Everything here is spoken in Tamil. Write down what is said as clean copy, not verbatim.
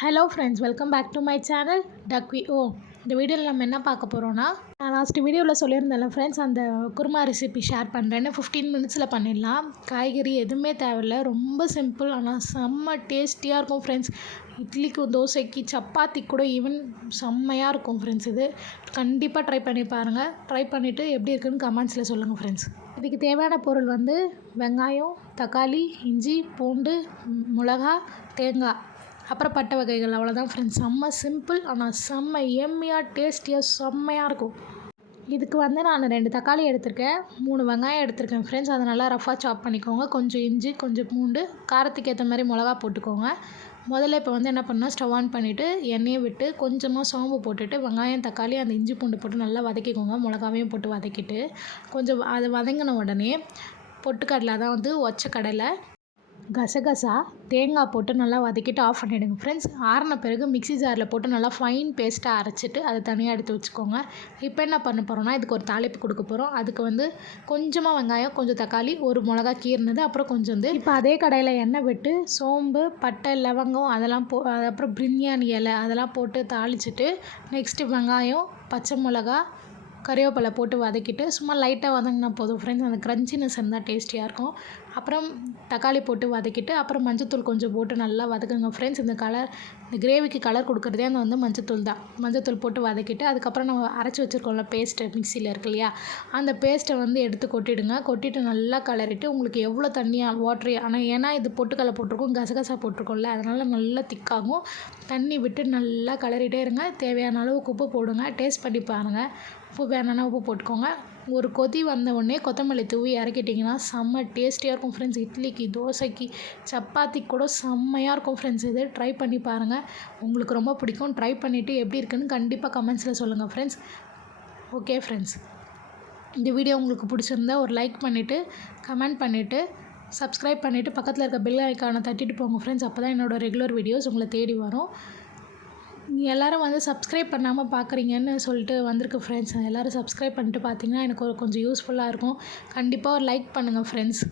Hello friends, welcome back to my channel டக்வி. இந்த வீடியோவில் நம்ம என்ன பார்க்க போகிறோன்னா, நான் லாஸ்ட் வீடியோவில் சொல்லியிருந்தேன்ல ஃப்ரெண்ட்ஸ், அந்த குருமா ரெசிபி ஷேர் பண்ணுறேன்னு 15 மினிட்ஸில் பண்ணிடலாம். காய்கறி எதுவுமே தேவையில்ல, ரொம்ப சிம்பிள், ஆனால் செம்ம டேஸ்டியாக இருக்கும் ஃப்ரெண்ட்ஸ். இட்லிக்கு, தோசைக்கு, சப்பாத்திக்கு கூட ஈவன் செம்மையாக இருக்கும் ஃப்ரெண்ட்ஸ். இது கண்டிப்பாக ட்ரை பண்ணி பாருங்கள். ட்ரை பண்ணிவிட்டு எப்படி இருக்குன்னு கமெண்ட்ஸில் சொல்லுங்கள் ஃப்ரெண்ட்ஸ். இதுக்கு தேவையான பொருள் வந்து வெங்காயம், தக்காளி, இஞ்சி, பூண்டு, மிளகா, தேங்காய், அப்புறம் பட்டை வகைகள். அவ்வளோதான் ஃப்ரெண்ட்ஸ். செம்ம சிம்பிள், ஆனால் செம்ம எம்மியாக டேஸ்டியாக செம்மையாக இருக்கும். இதுக்கு வந்து நான் 2 தக்காளி எடுத்திருக்கேன், 3 வெங்காயம் எடுத்திருக்கேன் ஃப்ரெண்ட்ஸ். அதை நல்லா ரஃபாக சாப் பண்ணிக்கோங்க. கொஞ்சம் இஞ்சி, கொஞ்சம் பூண்டு, காரத்துக்கு ஏற்ற மாதிரி மிளகா போட்டுக்கோங்க. முதல்ல இப்போ வந்து என்ன பண்ணால், ஸ்டவ் ஆன் பண்ணிவிட்டு எண்ணெயை விட்டு கொஞ்சமாக சோம்பு போட்டுட்டு வெங்காயம், தக்காளி, அந்த இஞ்சி பூண்டு போட்டு நல்லா வதக்கிக்கோங்க. மிளகாவையும் போட்டு வதக்கிட்டு கொஞ்சம் அது வதங்கின உடனே பொட்டுக்கடலை, அதான் வந்து ஒச்ச கடலை, கசகசா, தேங்காய் போட்டு நல்லா வதக்கிட்டு ஆஃப் பண்ணிவிடுங்க ஃப்ரெண்ட்ஸ். ஆறின பிறகு மிக்ஸி ஜாரில் போட்டு நல்லா ஃபைன் பேஸ்ட்டாக அரைச்சிட்டு அதை தனியாக எடுத்து வச்சுக்கோங்க. இப்போ என்ன பண்ண போகிறோன்னா, இதுக்கு ஒரு தாளிப்பு கொடுக்க போகிறோம். அதுக்கு வந்து கொஞ்சமாக வெங்காயம், கொஞ்சம் தக்காளி, ஒரு மிளகா கீறினது, அப்புறம் கொஞ்சம் இப்போ அதே கடையில் எண்ணெய் விட்டு சோம்பு, பட்டை, லவங்கம் அதெல்லாம் அப்புறம் பிரியாணி இலை அதெல்லாம் போட்டு தாளிச்சிட்டு, நெக்ஸ்ட்டு வெங்காயம், பச்சை மிளகா, கறிவேப்பிலை போட்டு வதக்கிட்டு சும்மா லைட்டாக வதங்கினா போதும் ஃப்ரெண்ட்ஸ். அந்த க்ரன்ச்சினஸ் இருந்தால் டேஸ்டியாக இருக்கும். அப்புறம் தக்காளி போட்டு வதக்கிட்டு அப்புறம் மஞ்சத்தூள் கொஞ்சம் போட்டு நல்லா வதக்குங்க ஃப்ரெண்ட்ஸ். இந்த கிரேவிக்கு கலர் கொடுக்குறதே அந்த வந்து மஞ்சத்தூள் தான். மஞ்சத்தூள் போட்டு வதக்கிட்டு அதுக்கப்புறம் நம்ம அரைச்சி வச்சுருக்கோம்ல பேஸ்ட்டு, மிக்சியில் இருக்கு இல்லையா, அந்த பேஸ்ட்டை வந்து எடுத்து கொட்டிடுங்க. கொட்டிட்டு நல்லா கலரிட்டு உங்களுக்கு எவ்வளோ தண்ணியாக வாட்ரு, ஆனால் ஏன்னா இது பொட்டுக்கடலை போட்டிருக்கோம், கசகசா போட்டிருக்கோம்ல, அதனால் நல்லா திக்காகும். தண்ணி விட்டு நல்லா கலரிட்டே இருங்க. தேவையான அளவுக்கு உப்பு போடுங்க. டேஸ்ட் பண்ணி பாருங்கள். உப்பு வேணும்னா உப்பு போட்டுக்கோங்க. ஒரு கொதி வந்த உடனே கொத்தமல்லி தூவி இறக்கிட்டிங்கன்னா செம்ம டேஸ்டியாக இருக்கும் ஃப்ரெண்ட்ஸ். இட்லிக்கு, தோசைக்கு, சப்பாத்திக்கு கூட செம்மையாக இருக்கும் ஃப்ரெண்ட்ஸ். இது ட்ரை பண்ணி பாருங்கள், உங்களுக்கு ரொம்ப பிடிக்கும். ட்ரை பண்ணிவிட்டு எப்படி இருக்குன்னு கண்டிப்பாக கமெண்ட்ஸில் சொல்லுங்கள் ஃப்ரெண்ட்ஸ். ஓகே ஃப்ரெண்ட்ஸ், இந்த வீடியோ உங்களுக்கு பிடிச்சிருந்தா ஒரு லைக் பண்ணிவிட்டு கமெண்ட் பண்ணிவிட்டு சப்ஸ்கிரைப் பண்ணிவிட்டு பக்கத்தில் இருக்க பெல் ஐக்கானை தட்டிட்டு போங்க ஃப்ரெண்ட்ஸ். அப்போ தான் என்னோடய ரெகுலர் வீடியோஸ் உங்களை தேடி வரும். எல்லோரும் வந்து சப்ஸ்கிரைப் பண்ணாமல் பார்க்குறீங்கன்னு சொல்லிட்டு வந்திருக்கு ஃப்ரெண்ட்ஸ். எல்லோரும் சப்ஸ்கிரைப் பண்ணிட்டு பார்த்தீங்கன்னா எனக்கு கொஞ்சம் யூஸ்ஃபுல்லாக இருக்கும். கண்டிப்பாக ஒரு லைக் பண்ணுங்கள் ஃப்ரெண்ட்ஸ்.